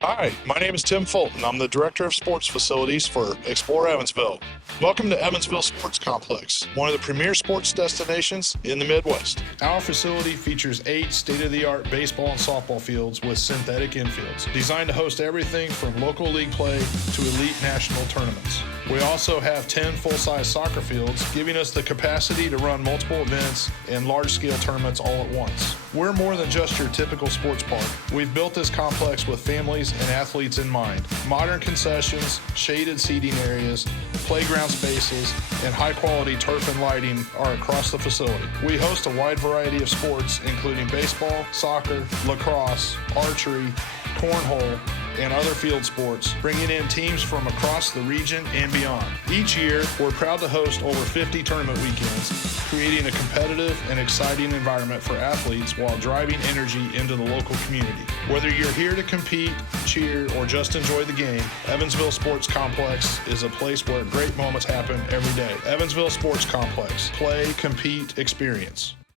Hi, my name is Tim Fulton. I'm the Director of Sports Facilities for Explore Evansville. Welcome to Evansville Sports Complex, one of the premier sports destinations in the Midwest. Our facility features 8 state-of-the-art baseball and softball fields with synthetic infields, designed to host everything from local league play to elite national tournaments. We also have 10 full-size soccer fields, giving us the capacity to run multiple events and large-scale tournaments all at once. We're more than just your typical sports park. We've built this complex with families and athletes in mind. Modern concessions, shaded seating areas, playground spaces, and high-quality turf and lighting are across the facility. We host a wide variety of sports, including baseball, soccer, lacrosse, archery, cornhole, and other field sports, bringing in teams from across the region and beyond. Each year, we're proud to host over 50 tournament weekends, creating a competitive and exciting environment for athletes while driving energy into the local community. Whether you're here to compete, cheer, or just enjoy the game, Evansville Sports Complex is a place where great moments happen every day. Evansville Sports Complex. Play, compete, experience.